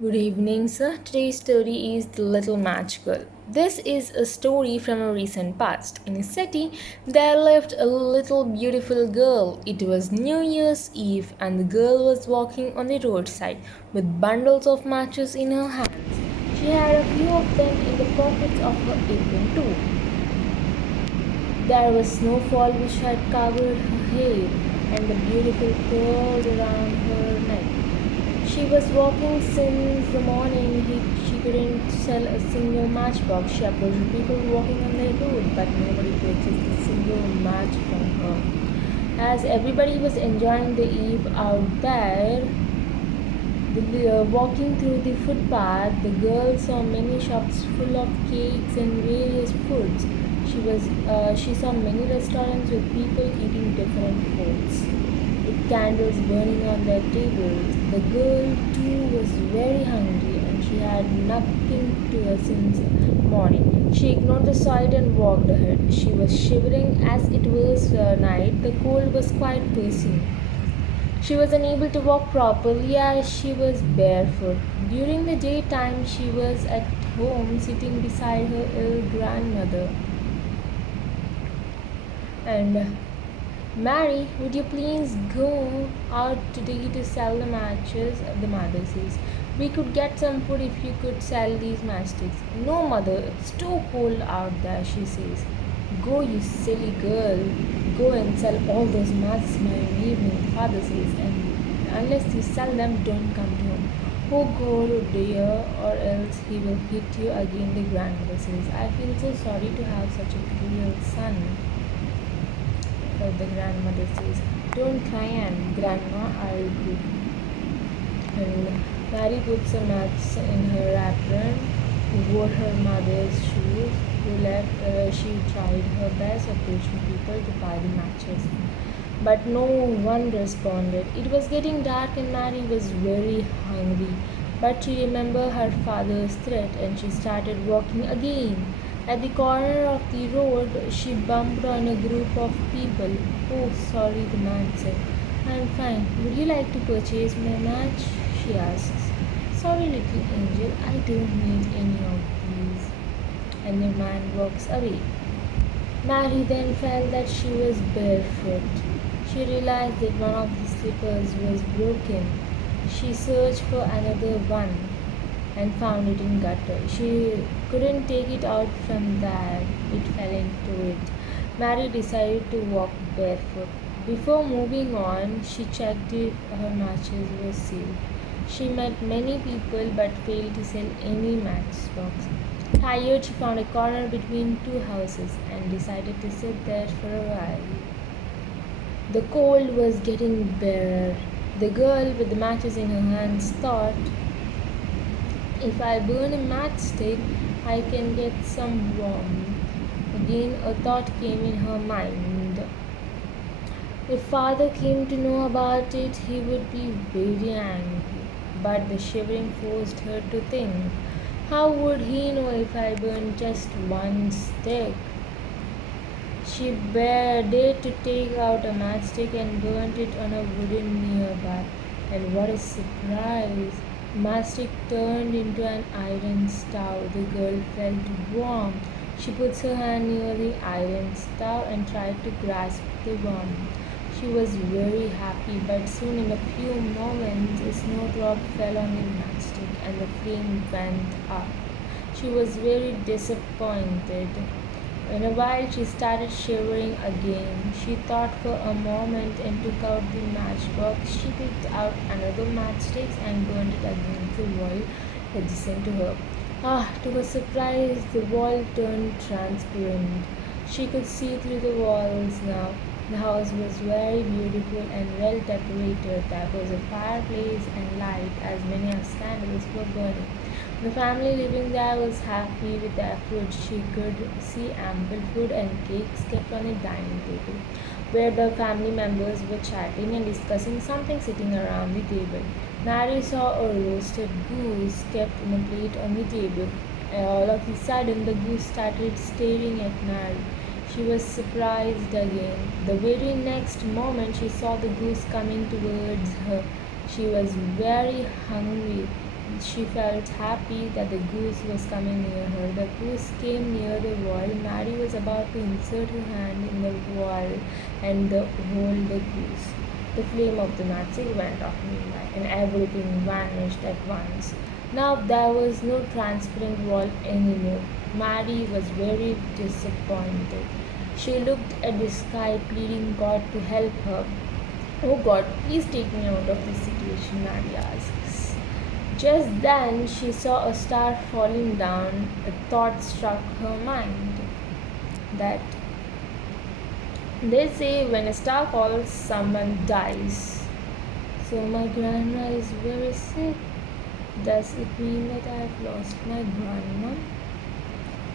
Good evening, sir. Today's story is The Little Match Girl. This is a story from a recent past. In a city, there lived a little beautiful girl. It was New Year's Eve, and the girl was walking on the roadside with bundles of matches in her hands. She had a few of them in the pockets of her apron, too. There was snowfall which had covered her hair, and the beautiful curled around her neck. She was walking since the morning. She couldn't sell a single matchbox. She approached people walking on the road, but nobody purchased a single match from her. As everybody was enjoying the eve out there, walking through the footpath, the girl saw many shops full of cakes and various foods. She saw many restaurants with people eating different foods, with candles burning on their tables. The girl too was very hungry, and she had nothing to eat since morning. She ignored the sight and walked ahead. She was shivering as it was night. The cold was quite piercing. She was unable to walk properly as she was barefoot. During the daytime, she was at home sitting beside her ill grandmother. And Mary, would you please go out today to sell the matches? The mother says. We could get some food if you could sell these matchsticks. No, mother, it's too cold out there, she says. Go, you silly girl. Go and sell all those matches by evening, father says. And unless you sell them, don't come home. Oh, God, dear, or else he will hit you again, the grandmother says. I feel so sorry to have such a cruel son. The grandmother says, don't cry, and Grandma, I'll go. And Mary puts a match in her apron, wore her mother's shoes, she tried her best approaching people to buy the matches. But no one responded. It was getting dark and Mary was very hungry. But she remembered her father's threat and she started walking again. At the corner of the road, she bumped on a group of people. Oh, sorry, the man said. I'm fine. Would you like to purchase my match? She asks. Sorry, little angel, I don't need any of these. And the man walks away. Mary then felt that she was barefoot. She realized that one of the slippers was broken. She searched for another one and found it in gutter. She couldn't take it out from there. It fell into it. Mary decided to walk barefoot. Before moving on, she checked if her matches were sealed. She met many people but failed to sell any matchbox. Tired, she found a corner between two houses and decided to sit there for a while. The cold was getting better. The girl with the matches in her hands thought, if I burn a matchstick, I can get some warmth. Again, a thought came in her mind. If father came to know about it, he would be very angry. But the shivering forced her to think, how would he know if I burned just one stick? She dared to take out a matchstick and burnt it on a wooden nearby. And what a surprise! Matchstick turned into an iron stove. The girl felt warm. She puts her hand near the iron stove and tried to grasp the warmth. She was very happy, but soon in a few moments a snowdrop fell on the matchstick and the flame went up. She was very disappointed. In a while, she started shivering again. She thought for a moment and took out the matchbox. She picked out another matchstick and burned it against the wall adjacent to her. Ah, to her surprise, the wall turned transparent. She could see through the walls now. The house was very beautiful and well decorated. There was a fireplace and light as many as candles were burning. The family living there was happy with their food. She could see ample food and cakes kept on a dining table, where the family members were chatting and discussing something sitting around the table. Mary saw a roasted goose kept in a plate on the table. All of a sudden, the goose started staring at Mary. She was surprised again. The very next moment, she saw the goose coming towards her. She was very hungry. She felt happy that the goose was coming near her. The goose came near the wall. Mary was about to insert her hand in the wall and hold the goose. The flame of the matchstick went off meanwhile, and everything vanished at once. Now there was no transparent wall anymore. Mary was very disappointed. She looked at the sky, pleading God to help her. Oh God, please take me out of this situation, Mary asks. Just then she saw a star falling down. A thought struck her mind that they say when a star falls, someone dies. So my grandma is very sick. Does it mean that I have lost my grandma?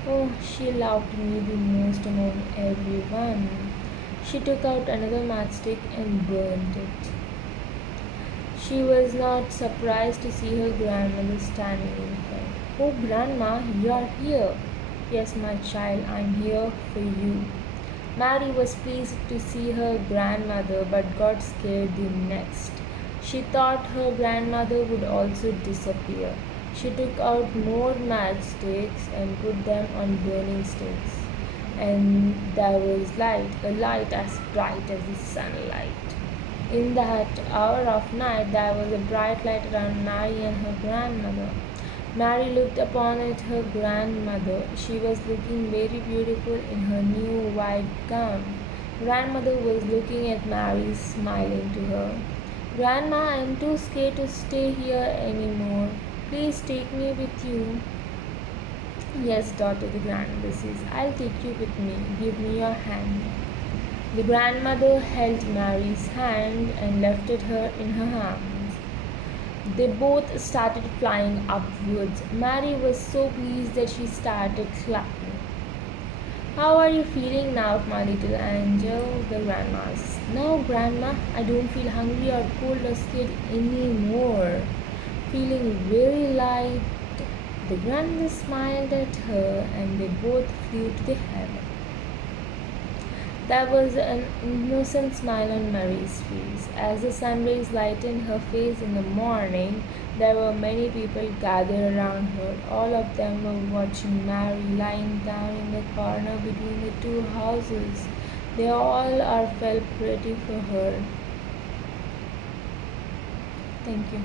Oh, she loved me the most among everyone. She took out another matchstick and burned it. She was not surprised to see her grandmother standing in front. Oh, Grandma, you are here. Yes, my child, I'm here for you. Mary was pleased to see her grandmother but got scared the next. She thought her grandmother would also disappear. She took out more matchsticks and put them on burning sticks. And there was light, a light as bright as the sunlight. In that hour of night there was a bright light around Mary and her grandmother. Mary looked upon at her grandmother. She was looking very beautiful in her new white gown. Grandmother was looking at Mary, smiling to her. Grandma, I am too scared to stay here anymore. Please take me with you. Yes, daughter, the grandmother says, I'll take you with me. Give me your hand. The grandmother held Mary's hand and lifted her in her arms. They both started flying upwards. Mary was so pleased that she started clapping. How are you feeling now, my little angel? The grandma asked. No, Grandma, I don't feel hungry or cold or scared anymore. Feeling very light. The grandmother smiled at her and they both flew to the heaven. There was an innocent smile on Mary's face. As the sunrays lightened her face in the morning, there were many people gathered around her. All of them were watching Mary lying down in the corner between the two houses. They all are felt pretty for her. Thank you.